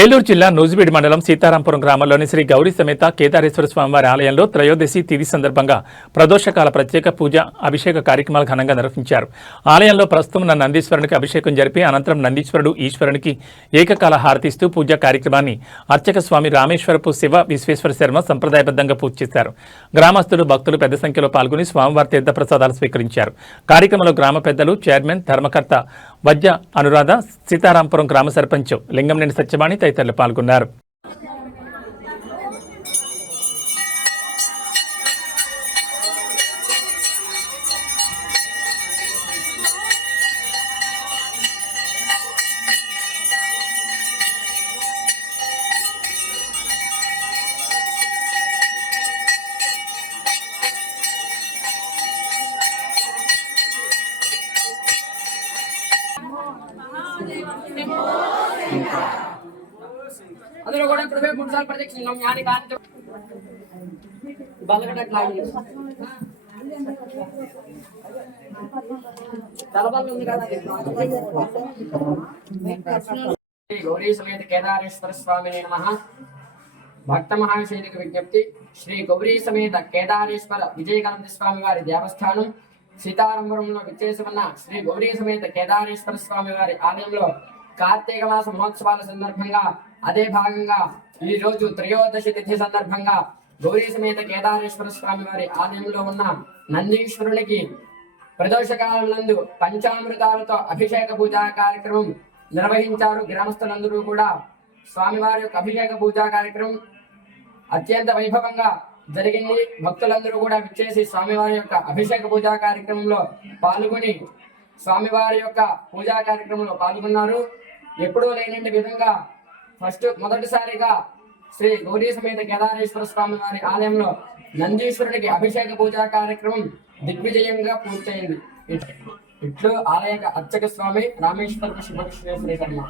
ఏలూరు జిల్లా నూజివీడు మండలం సీతారాంపురం గ్రామంలోని శ్రీ గౌరీ సమేత కేదారేశ్వర స్వామివారి ఆలయంలో త్రయోదశి తిథి సందర్భంగా ప్రదోషకాల ప్రత్యేక పూజ అభిషేక కార్యక్రమాలు ఘనంగా నిర్వహించారు. ఆలయంలో ప్రస్తుతం ఉన్న నందీశ్వరునికి అభిషేకం జరిపి అనంతరం నందీశ్వరుడు ఈశ్వరునికి ఏకకాల హారతిస్తూ పూజా కార్యక్రమాన్ని అర్చక స్వామి రామేశ్వరపు శివ విశ్వేశ్వర శర్మ సంప్రదాయబద్ధంగా పూజ చేశారు. గ్రామస్తులు భక్తులు పెద్ద సంఖ్యలో పాల్గొని స్వామివారి తీర్థప్రసాదాలు స్వీకరించారు. కార్యక్రమంలో గ్రామ పెద్దలు, చైర్మన్, ధర్మకర్త వద్య అనురాధ, సీతారాంపురం గ్రామ సర్పంచ్ లింగంనేని సత్యవాణి తదితరులు పాల్గొన్నారు. అందులో కూడా కృపే పురుషాలు ప్రత్యక్షం జ్ఞాని కాని బలగడట్లాగి తలబల్ ఉంది కదా. శ్రీ గౌరీ సమేత కేదారేశ్వర స్వామి నమః. భక్త మహాశయునికి విజ్ఞప్తి. శ్రీ గౌరీ సమేత కేదారేశ్వర విజయకాంత స్వామి వారి దేవస్థానం సీతారాంపురంలో విచ్చేసి ఉన్న శ్రీ గౌరీ సమేత కేదారేశ్వర స్వామి వారి ఆలయంలో కార్తీక మాస మహోత్సవాల సందర్భంగా అదే భాగంగా ఈ రోజు త్రయోదశి తిథి సందర్భంగా గౌరీ సమేత కేదారేశ్వర స్వామి వారి ఆలయంలో ఉన్న నందీశ్వరునికి ప్రదోషకాలం నందు పంచామృతాలతో అభిషేక పూజా కార్యక్రమం నిర్వహించారు. గ్రామస్తులందరూ కూడా స్వామివారి యొక్క అభిషేక పూజా కార్యక్రమం అత్యంత వైభవంగా జరిగింది. భక్తులందరూ కూడా విచ్చేసి స్వామివారి యొక్క అభిషేక పూజా కార్యక్రమంలో పాల్గొని స్వామివారి యొక్క పూజా కార్యక్రమంలో పాల్గొన్నారు. ఎప్పుడూ లేని విధంగా మొదటిసారిగా శ్రీ గౌరీ సమేత కేదారేశ్వర స్వామి వారి ఆలయంలో నందీశ్వరునికి అభిషేక పూజా కార్యక్రమం దిగ్విజయంగా పూర్తయింది. ఇట్లు ఆలయ అర్చక స్వామి రామేశ్వర శివ విశ్వేశ్వర శర్మ.